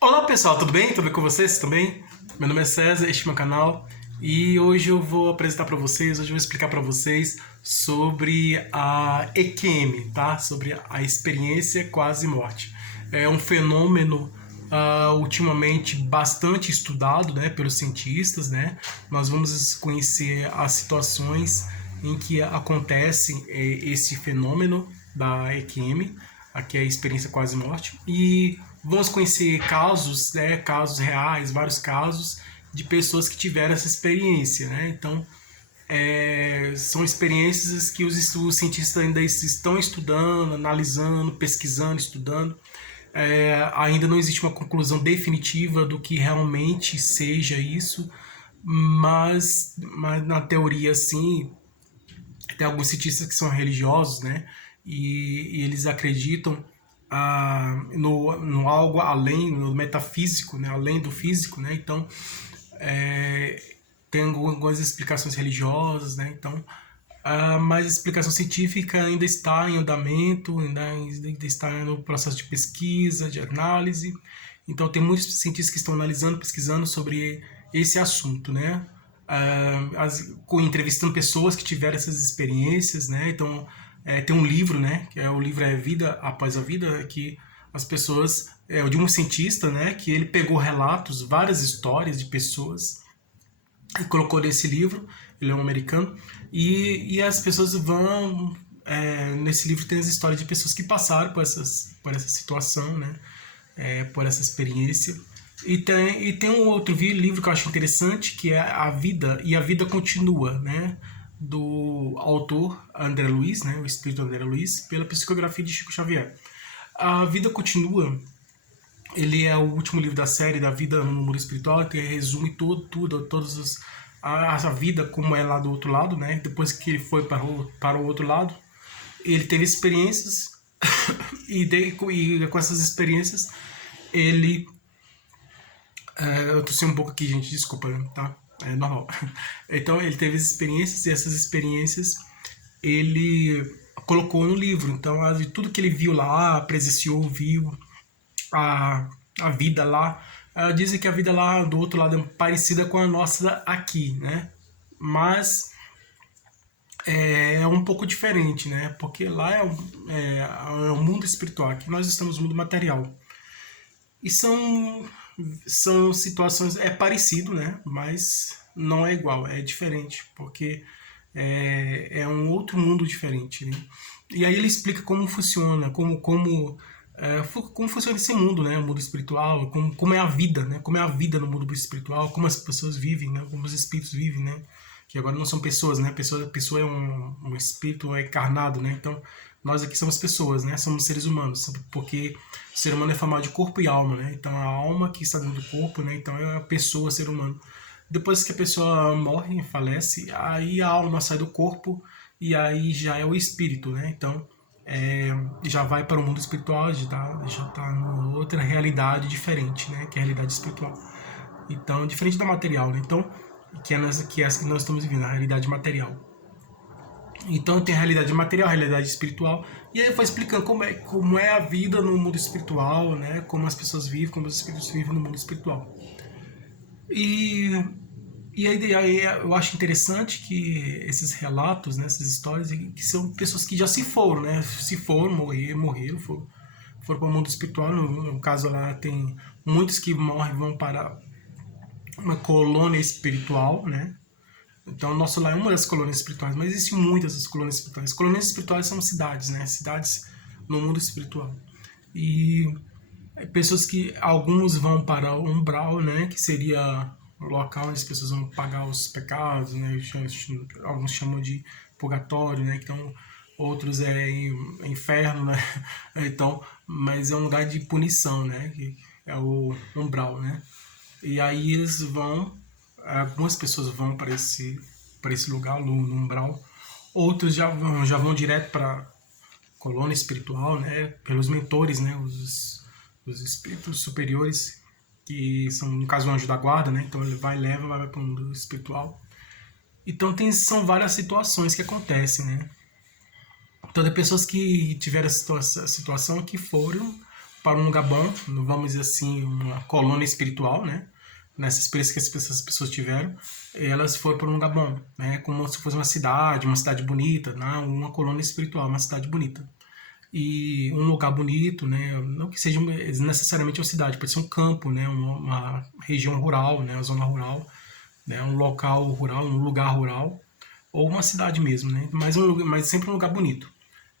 Olá pessoal, tudo bem? Tudo bem com vocês? Tudo bem? Meu nome é César, este é meu canal e hoje eu vou apresentar para vocês, hoje eu vou explicar para vocês sobre a EQM, tá? Sobre a experiência quase morte. É um fenômeno ultimamente bastante estudado, né, pelos cientistas, né? Nós vamos conhecer as situações em que acontece esse fenômeno da EQM, aqui é a experiência quase morte, e vamos conhecer casos, né, casos reais, vários casos de pessoas que tiveram essa experiência, né? Então, são experiências que os cientistas ainda estão estudando, analisando, pesquisando, estudando. Ainda não existe uma conclusão definitiva do que realmente seja isso, mas na teoria, sim, tem alguns cientistas que são religiosos, né? E eles acreditam no algo além, no metafísico, né? Além do físico, né? Então, é, tem algumas explicações religiosas, né? Então, mas a explicação científica ainda está em andamento, ainda está no processo de pesquisa, de análise. Então, tem muitos cientistas que estão analisando, pesquisando sobre esse assunto, né? Entrevistando pessoas que tiveram essas experiências, né? Então, tem um livro, né? Que é o livro é Vida Após a Vida, que as pessoas, de um cientista, né? Que ele pegou relatos, várias histórias de pessoas e colocou nesse livro. Ele é um americano e as pessoas vão nesse livro tem as histórias de pessoas que passaram por essa situação, né? Por essa experiência. E tem um outro livro que eu acho interessante, que é A Vida e a Vida Continua, né? Do autor André Luiz, né? O espírito André Luiz, pela psicografia de Chico Xavier. A Vida Continua, ele é o último livro da série da vida no mundo espiritual, que resume todos a vida como é lá do outro lado, né? Depois que ele foi para o outro lado, ele teve experiências e com essas experiências ele eu tossei um pouco aqui, gente, desculpa, tá? É normal. Então, ele teve experiências e essas experiências ele colocou no livro. Então, tudo que ele viu lá, presenciou, viu, a, a vida lá, dizem que a vida lá do outro lado é parecida com a nossa aqui, né? Mas é um pouco diferente, né? Porque lá é o mundo espiritual, aqui nós estamos no mundo material. E são situações, é parecido, né? Mas não é igual, é diferente, porque é um outro mundo diferente, né? E aí ele explica como funciona, como funciona esse mundo, né? O mundo espiritual, como é a vida, né? Como é a vida no mundo espiritual, como as pessoas vivem, né? Como os espíritos vivem, né? Que agora não são pessoas, né? Pessoa é um espírito encarnado, né? Então, nós aqui somos pessoas, né? Somos seres humanos, porque o ser humano é formado de corpo e alma, né? Então, a alma que está dentro do corpo, né? Então, é a pessoa, ser humano. Depois que a pessoa morre, falece, aí a alma sai do corpo e aí já é o espírito, né? Então, já vai para o mundo espiritual, já tá numa outra realidade diferente, né? Que é a realidade espiritual. Então, diferente da material, né? Então, que é essa que nós estamos vivendo, a realidade material. Então tem a realidade material, a realidade espiritual, e aí foi explicando como é a vida no mundo espiritual, né? Como as pessoas vivem, como os espíritos vivem no mundo espiritual. E, e aí eu acho interessante que esses relatos, né, essas histórias, que são pessoas que já se foram, né? Se foram, morreram, foram para o mundo espiritual. No caso lá tem muitos que morrem vão para uma colônia espiritual, né? Então, o nosso lar é uma das colônias espirituais, mas existem muitas das colônias espirituais. Colônias espirituais são cidades, né? Cidades no mundo espiritual. E pessoas que alguns vão para o umbral, né? Que seria o local onde as pessoas vão pagar os pecados, né? Alguns chamam de purgatório, né? Então, outros inferno, né? Então, mas é um lugar de punição, né? Que é o umbral, né? E aí eles vão, algumas pessoas vão para esse lugar, no umbral, outros já vão direto para colônia espiritual, né, pelos mentores, né, os espíritos superiores, que são, no caso, o anjo da guarda, né, então ele vai para o mundo espiritual. Então são várias situações que acontecem, né. Então tem pessoas que tiveram essa situação que foram para um lugar bom, vamos dizer assim, uma colônia espiritual, né? Nessa experiência que essas pessoas tiveram, elas foram para um lugar bom, né? Como se fosse uma cidade bonita, né? Uma colônia espiritual, uma cidade bonita. E um lugar bonito, né? Não que seja necessariamente uma cidade, pode ser um campo, né? Uma região rural, né? Uma zona rural, né? Um local rural, um lugar rural, ou uma cidade mesmo, né? Mas sempre um lugar bonito.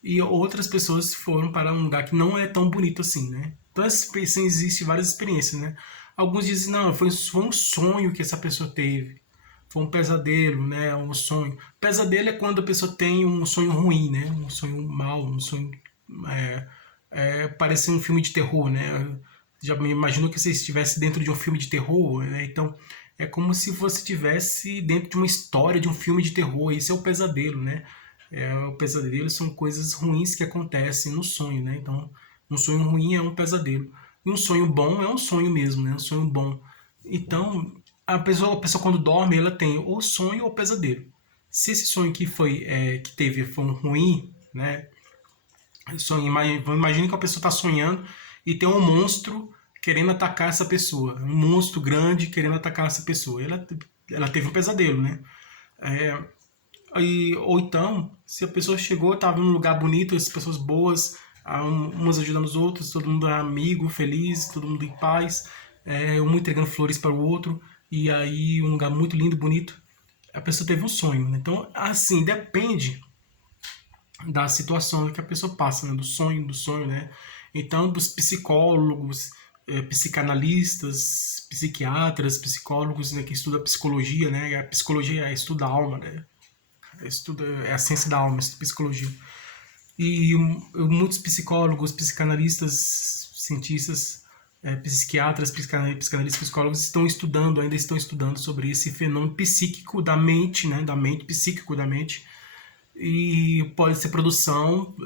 E outras pessoas foram para um lugar que não é tão bonito assim, né? Então existem várias experiências, né? Alguns dizem, não, foi um sonho que essa pessoa teve. Foi um pesadelo, né? Um sonho. Pesadelo é quando a pessoa tem um sonho ruim, né? Um sonho mau, um sonho... É, parece um filme de terror, né? Já me imaginou que você estivesse dentro de um filme de terror, né? Então, é como se você estivesse dentro de uma história de um filme de terror. Esse é o pesadelo, né? O pesadelo são coisas ruins que acontecem no sonho, né? Então, um sonho ruim é um pesadelo. E um sonho bom é um sonho mesmo, né? Um sonho bom. Então, a pessoa quando dorme, ela tem ou sonho ou pesadelo. Se esse sonho que teve foi um ruim, né? Imagine que a pessoa está sonhando e tem um monstro querendo atacar essa pessoa. Um monstro grande querendo atacar essa pessoa. Ela teve um pesadelo, né? É, ou então, se a pessoa chegou, estava num lugar bonito, as pessoas boas, umas ajudando os outros, todo mundo é amigo, feliz, todo mundo em paz, um entregando flores para o outro, e aí um lugar muito lindo, bonito, a pessoa teve um sonho, né? Então, assim, depende da situação que a pessoa passa, né? Do sonho, né? Então, dos psicólogos, psicanalistas, psiquiatras, psicólogos, né, que estudam psicologia, né? A psicologia estuda a alma, né? É a ciência da alma, estuda psicologia. E muitos psicólogos, psicanalistas, cientistas, psiquiatras, psicanalistas, psicólogos ainda estão estudando sobre esse fenômeno psíquico da mente, né? Da mente, psíquico da mente, e pode ser produção.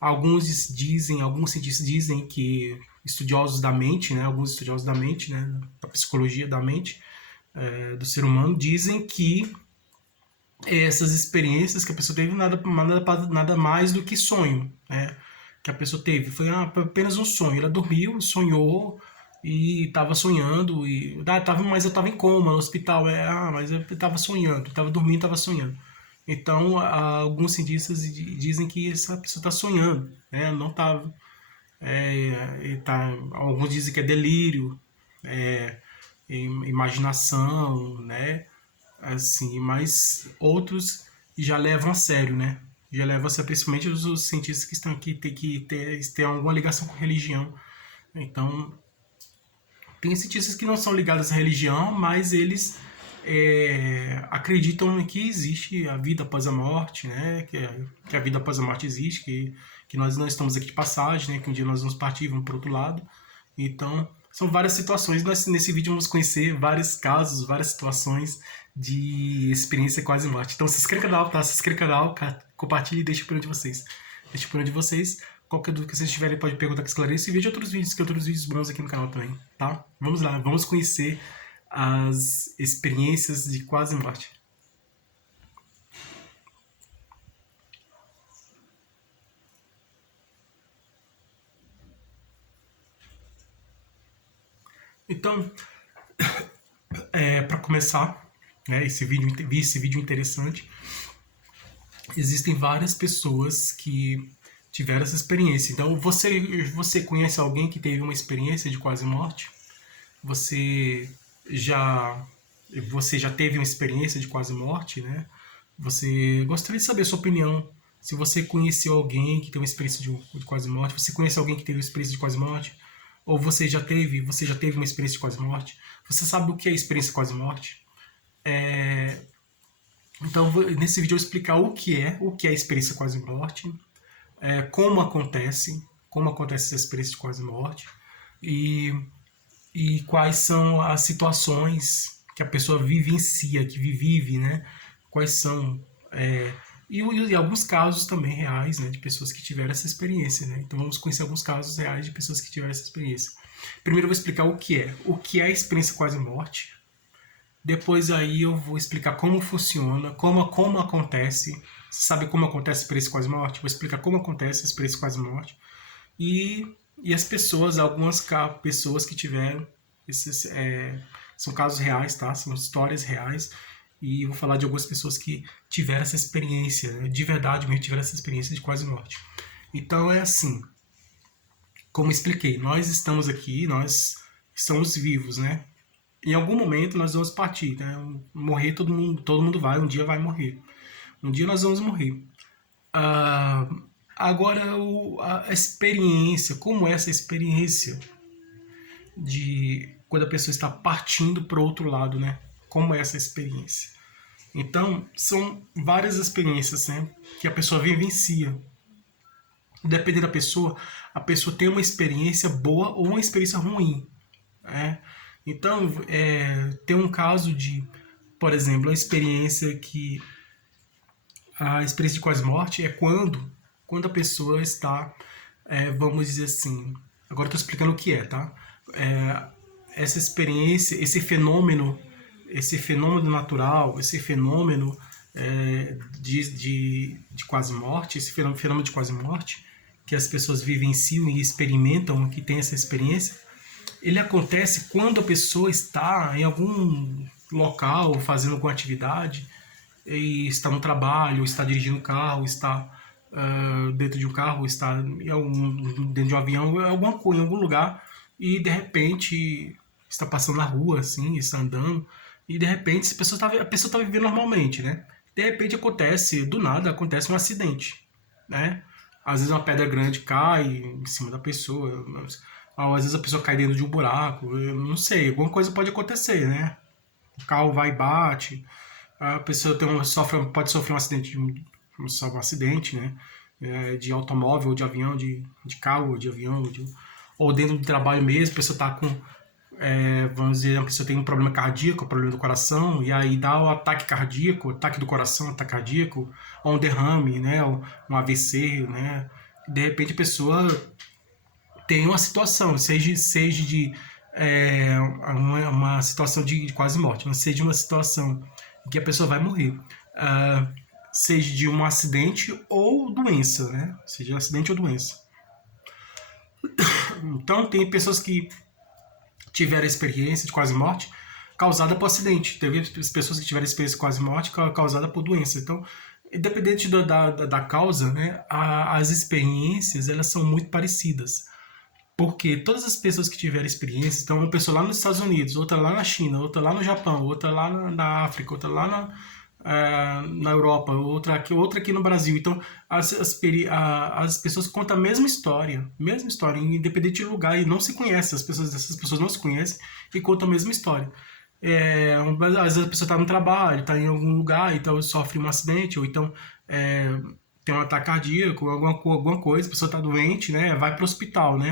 Alguns cientistas dizem que estudiosos da mente, né, alguns estudiosos da mente, né, da psicologia da mente, do ser humano, dizem que essas experiências que a pessoa teve nada mais do que sonho, né, que a pessoa teve. Foi apenas um sonho. Ela dormiu, sonhou e estava sonhando, mas eu estava em coma no hospital. Mas eu estava sonhando, estava dormindo, estava sonhando. Então, alguns cientistas dizem que essa pessoa está sonhando, né? Não está. Alguns dizem que é delírio, imaginação, né? Assim, mas outros já levam a sério, né? Já levam a sério, principalmente os cientistas que estão aqui, tem alguma ligação com religião. Então, tem cientistas que não são ligados à religião, mas eles acreditam que existe a vida após a morte, né? Que a vida após a morte existe, que nós não estamos aqui de passagem, né? Que um dia nós vamos partir, vamos para outro lado. Então, são várias situações. Nesse vídeo vamos conhecer vários casos, várias situações de experiência quase morte. Então, se inscreva no canal, tá? Se inscreva no canal, compartilhe e deixe a opinião de vocês. Deixe a opinião de vocês. Qualquer dúvida que vocês tiverem, pode perguntar que esclareço. E veja outros vídeos bons aqui no canal também, tá? Vamos lá, vamos conhecer as experiências de quase morte. Então, para começar, né, esse vídeo interessante, existem várias pessoas que tiveram essa experiência. Então, você conhece alguém que teve uma experiência de quase morte? Você já você já teve uma experiência de quase morte, né? Você gostaria de saber a sua opinião. Se você conheceu alguém que teve uma experiência de quase morte, você conhece alguém que teve uma experiência de quase morte? Ou você já teve uma experiência de quase morte? Você sabe o que é experiência de quase morte? Então, nesse vídeo eu vou explicar o que é a experiência de quase morte, como acontece essa experiência de quase morte, e quais são as situações que a pessoa vivencia, que vive, né? Quais são. E alguns casos também reais, né? De pessoas que tiveram essa experiência, né? Então vamos conhecer alguns casos reais de pessoas que tiveram essa experiência. Primeiro eu vou explicar o que é. O que é a experiência quase morte. Depois aí eu vou explicar como funciona, como acontece. Você sabe como acontece a experiência quase morte? Vou explicar como acontece a experiência quase morte. E E as pessoas, pessoas que tiveram esses, são casos reais, tá? São histórias reais. E eu vou falar de algumas pessoas que tiveram essa experiência, né? De verdade mesmo, tiveram essa experiência de quase morte. Então é assim, como expliquei, nós estamos aqui, nós estamos vivos, né? Em algum momento nós vamos partir, né? Morrer todo mundo vai, um dia vai morrer. Um dia nós vamos morrer. Ah, agora a experiência, como é essa experiência de quando a pessoa está partindo para o outro lado, né? Como é essa experiência? Então, são várias experiências, né, que a pessoa vivencia. Dependendo da pessoa, a pessoa tem uma experiência boa ou uma experiência ruim, né? Então, tem um caso de, por exemplo, a experiência de quase morte é quando a pessoa está, vamos dizer assim, agora estou explicando o que é, tá? Essa experiência, esse fenômeno natural, esse fenômeno de quase morte, esse fenômeno de quase morte, que as pessoas vivenciam e experimentam, que tem essa experiência, ele acontece quando a pessoa está em algum local fazendo alguma atividade, e está no trabalho, está dirigindo um carro, está dentro de um carro, está dentro de um avião, em algum lugar, e de repente está passando na rua, assim, está andando, e de repente a pessoa está vivendo normalmente, né? De repente do nada acontece um acidente, né? Às vezes uma pedra grande cai em cima da pessoa, ou às vezes a pessoa cai dentro de um buraco, eu não sei, alguma coisa pode acontecer, né? O carro vai e bate, a pessoa pode sofrer um acidente, um acidente, né? De automóvel, ou de avião, de carro, ou de avião, ou dentro do trabalho mesmo, a pessoa está com, vamos dizer, a pessoa tem um problema cardíaco, um problema do coração, e aí dá o ataque cardíaco, ataque do coração, ataque cardíaco, ou um derrame, né? Ou um AVC, né? De repente a pessoa tem uma situação, seja de uma situação de quase morte, mas seja uma situação em que a pessoa vai morrer, seja de um acidente ou doença, né? Seja de acidente ou doença. Então tem pessoas que tiveram experiência de quase morte causada por acidente, teve pessoas que tiveram experiência de quase morte causada por doença. Então, independente da causa, né, as experiências elas são muito parecidas. Porque todas as pessoas que tiveram experiência, então uma pessoa lá nos Estados Unidos, outra lá na China, outra lá no Japão, outra lá na África, outra lá na Europa, outra aqui no Brasil. Então as pessoas contam a mesma história, independente do lugar, e não se conhecem, essas pessoas não se conhecem e contam a mesma história. Às vezes a pessoa está no trabalho, está em algum lugar, então sofre um acidente, ou então tem um ataque cardíaco, alguma coisa, a pessoa está doente, né? Vai para o hospital, né?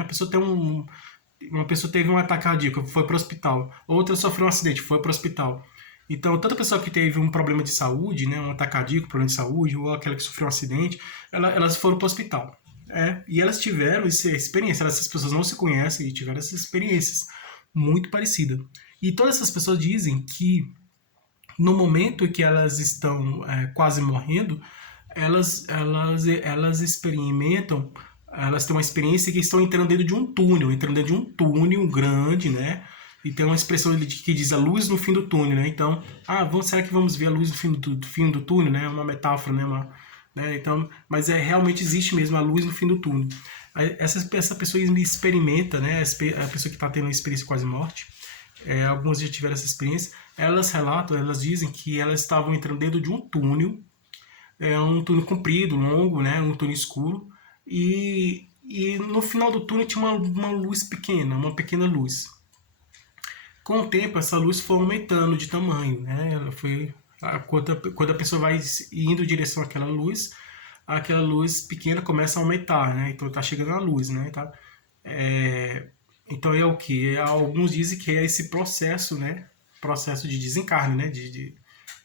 Uma pessoa teve um ataque cardíaco, foi para o hospital. Outra sofreu um acidente, foi para o hospital. Então, toda pessoa que teve um problema de saúde, né? Um ataque cardíaco, problema de saúde, ou aquela que sofreu um acidente, elas foram para o hospital. E elas tiveram essa experiência. Essas pessoas não se conhecem e tiveram essas experiências muito parecidas. E todas essas pessoas dizem que no momento em que elas estão quase morrendo, elas experimentam, elas têm uma experiência que estão entrando dentro de um túnel grande, né? E tem uma expressão que diz a luz no fim do túnel, né? Então, será que vamos ver a luz no fim do túnel, né? Uma metáfora, né? Então, mas realmente existe mesmo a luz no fim do túnel. Essa pessoa experimenta, né? A pessoa que está tendo uma experiência quase morte, algumas já tiveram essa experiência, elas dizem que elas estavam entrando dentro de um túnel comprido, longo, né? Um túnel escuro, e no final do túnel tinha uma luz pequena, uma pequena luz. Com o tempo, essa luz foi aumentando de tamanho, né? Quando a pessoa vai indo em direção àquela luz pequena começa a aumentar, né? Então está chegando a luz, né? Então é o que? Alguns dizem que é esse processo, né? Processo de desencarne, né?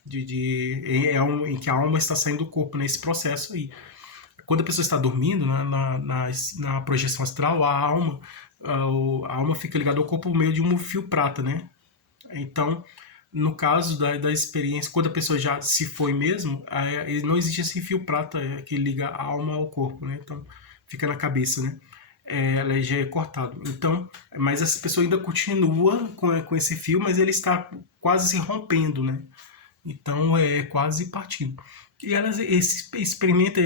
Em que a alma está saindo do corpo, nesse processo aí. Quando a pessoa está dormindo, na projeção astral, a alma fica ligada ao corpo por meio de um fio prata, né? Então, no caso da experiência, quando a pessoa já se foi mesmo, não existe esse fio prata que liga a alma ao corpo, né? Então, fica na cabeça, né? ela já é cortado. Então, mas essa pessoa ainda continua com esse fio, mas ele está quase se rompendo, né? Então é quase partindo. E ela experimenta,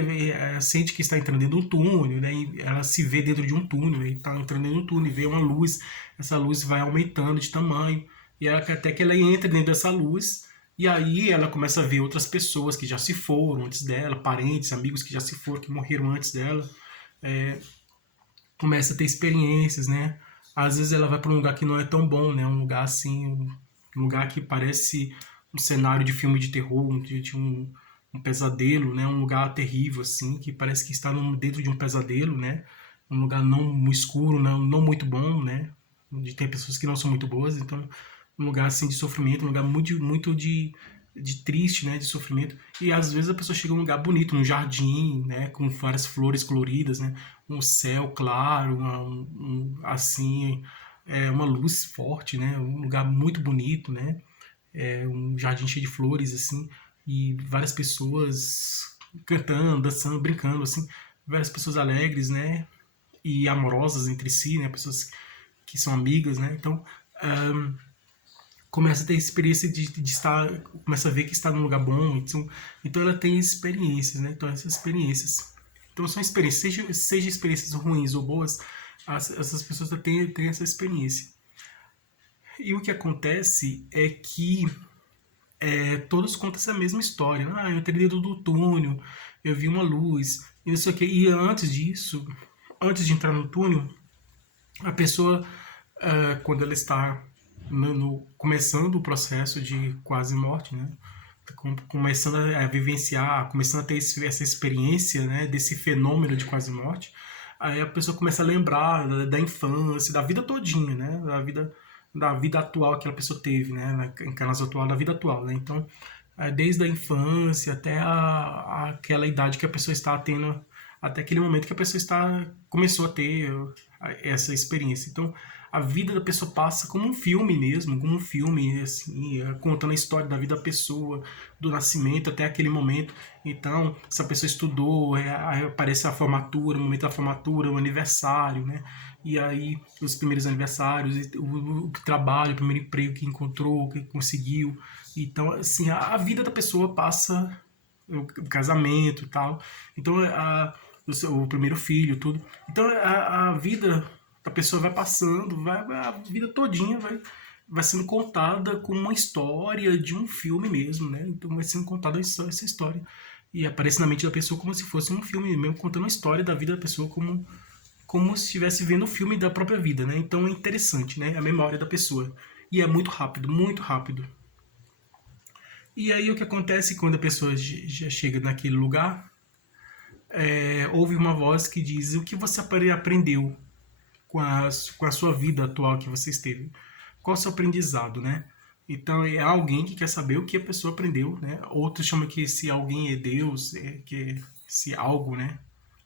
sente que está entrando dentro de um túnel, né? E ela se vê dentro de um túnel, né? Está entrando dentro de um túnel e vê uma luz. Essa luz vai aumentando de tamanho e até que ela entra dentro dessa luz. E aí ela começa a ver outras pessoas que já se foram antes dela, parentes, amigos que já se foram, que morreram antes dela. É, começa a ter experiências, né? Às vezes ela vai para um lugar que não é tão bom, né? Um lugar assim, um lugar que parece um cenário de filme de terror, um pesadelo, né? Um lugar terrível assim, que parece que está dentro de um pesadelo, né? Um lugar não escuro, não muito bom, né? Onde tem pessoas que não são muito boas, então um lugar assim de sofrimento, um lugar muito de triste, né, de sofrimento. E às vezes a pessoa chega num lugar bonito, num jardim, né, com várias flores coloridas, né, um céu claro, assim, uma luz forte, né, um lugar muito bonito, né, um jardim cheio de flores, assim, e várias pessoas cantando, dançando, brincando, assim, várias pessoas alegres, né, e amorosas entre si, né, pessoas que são amigas, né, então começa a ter experiência de estar, começa a ver que está num lugar bom, então ela tem experiências, né? Então essas experiências, então são experiências, seja experiências ruins ou boas, essas pessoas têm essa experiência. E o que acontece é que todos contam essa mesma história. Ah, eu entrei dentro do túnel, eu vi uma luz, e não sei o quê. E antes disso, antes de entrar no túnel, a pessoa, quando ela está começando o processo de quase morte, né? Começando a vivenciar, começando a ter essa experiência, né, desse fenômeno de quase morte, aí a pessoa começa a lembrar da infância, da vida todinha, né, da vida atual que a pessoa teve, né, na encarnação atual, da vida atual, né, então desde a infância até aquela idade que a pessoa está tendo, até aquele momento que a pessoa começou a ter essa experiência. Então, a vida da pessoa passa como um filme mesmo, como um filme, assim, contando a história da vida da pessoa, do nascimento até aquele momento. Então, se a pessoa estudou, aí aparece a formatura, o momento da formatura, o aniversário, né? E aí, os primeiros aniversários, o trabalho, o primeiro emprego que encontrou, que conseguiu. Então, assim, a vida da pessoa passa, o casamento e tal. Então, o primeiro filho, tudo. Então, a vida a pessoa vai passando, a vida todinha vai sendo contada como uma história de um filme mesmo, né? Então vai sendo contada essa história. E aparece na mente da pessoa como se fosse um filme mesmo, contando a história da vida da pessoa como se estivesse vendo o filme da própria vida, né? Então é interessante, né? A memória da pessoa. E é muito rápido, muito rápido. E aí o que acontece quando a pessoa já chega naquele lugar, ouve uma voz que diz o que você aprendeu com a sua vida atual que você esteve. Qual é o seu aprendizado, né? Então é alguém que quer saber o que a pessoa aprendeu, né? Outros chamam que se alguém é Deus, que se algo, né?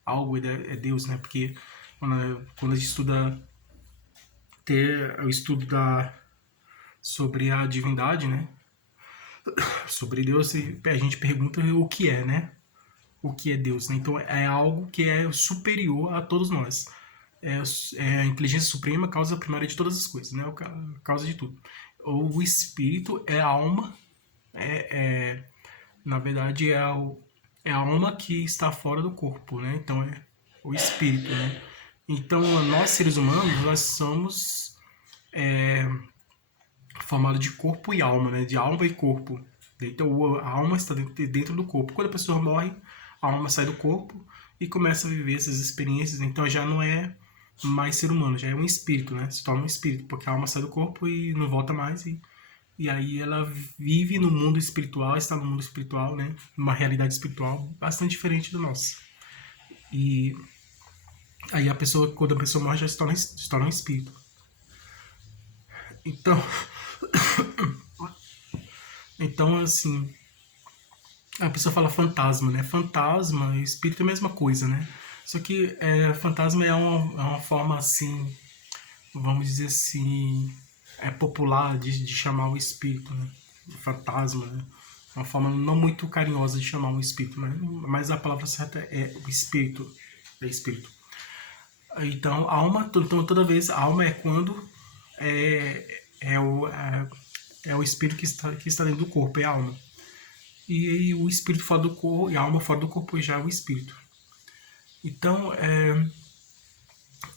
Algo é Deus, né? Porque quando a gente estuda ter o estudo sobre a divindade, né? Sobre Deus, a gente pergunta o que é, né? O que é Deus, né? Então é algo que é superior a todos nós. É a inteligência suprema, causa primária de todas as coisas, né? Causa de tudo. O espírito é a alma, na verdade é a alma que está fora do corpo, né? Então é o espírito, né? Então nós seres humanos nós somos formados de corpo e alma, né? De alma e corpo. Então a alma está dentro do corpo. Quando a pessoa morre, a alma sai do corpo e começa a viver essas experiências. Então já não é mais ser humano, já é um espírito, né? Se torna um espírito, porque a alma sai do corpo e não volta mais. E aí ela vive no mundo espiritual, está no mundo espiritual, né? Numa realidade espiritual bastante diferente do nosso. E aí quando a pessoa morre, já se torna um espírito. Então assim, a pessoa fala fantasma, né? Fantasma e espírito é a mesma coisa, né? Só que fantasma é uma forma assim, vamos dizer assim, popular de chamar o espírito, né? Fantasma, né? Uma forma não muito carinhosa de chamar um espírito, mas a palavra certa é o espírito. É espírito. Então, a alma, então, toda vez, a alma é quando é o espírito que está dentro do corpo, é a alma. E o espírito fora do corpo, e a alma fora do corpo já é o espírito. Então,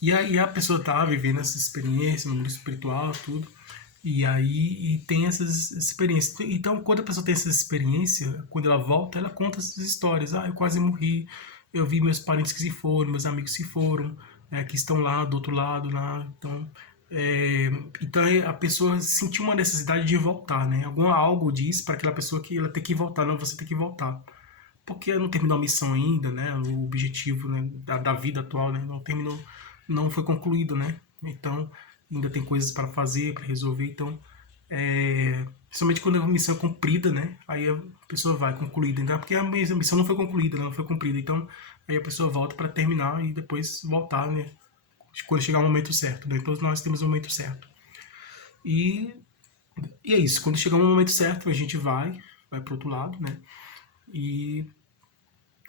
e a pessoa tá vivendo essa experiência no mundo espiritual, tudo, e aí tem essas experiências. Então, quando a pessoa tem essa experiência, quando ela volta, ela conta essas histórias. Ah, eu quase morri, eu vi meus parentes que se foram, meus amigos que se foram, que estão lá do outro lado, lá. Então a pessoa sentiu uma necessidade de voltar, né? Algo diz para aquela pessoa que ela tem que voltar, não, você tem que voltar. Porque não terminou a missão ainda, né? O objetivo, né, da vida atual, né? Não terminou, não foi concluído, né? Então ainda tem coisas para fazer, para resolver. Então, somente quando a missão é cumprida, né? Aí a pessoa vai concluída. Então, porque a missão não foi concluída, não foi cumprida. Então, aí a pessoa volta para terminar e depois voltar, né? Quando chegar o momento certo, né? Todos nós temos o momento certo. E, e é isso. Quando chegar o momento certo, a gente vai para outro lado, né? E,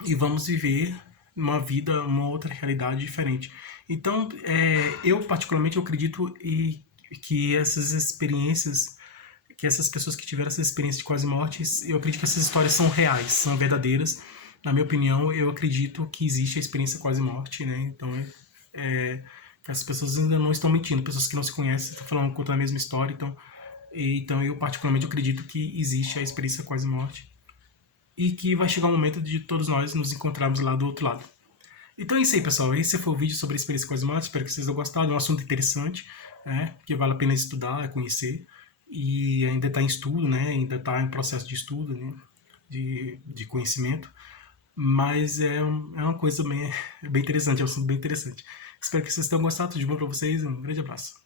e vamos viver uma vida, uma outra realidade diferente. Então, eu particularmente eu acredito que essas experiências, que essas pessoas que tiveram essa experiência de quase mortes, eu acredito que essas histórias são reais, são verdadeiras. Na minha opinião, eu acredito que existe a experiência quase morte, né? Então, as pessoas ainda não estão mentindo, pessoas que não se conhecem estão falando, contando a mesma história. Então eu particularmente acredito que existe a experiência quase morte e que vai chegar um momento de todos nós nos encontrarmos lá do outro lado. Então é isso aí, pessoal. Esse foi o vídeo sobre a experiência quase morte. Espero que vocês tenham gostado. É um assunto interessante, que vale a pena estudar, conhecer. E ainda está em estudo, né? Ainda está em processo de estudo, né? De conhecimento. Mas é uma coisa bem interessante, é um assunto bem interessante. Espero que vocês tenham gostado. Tudo de bom para vocês. Um grande abraço.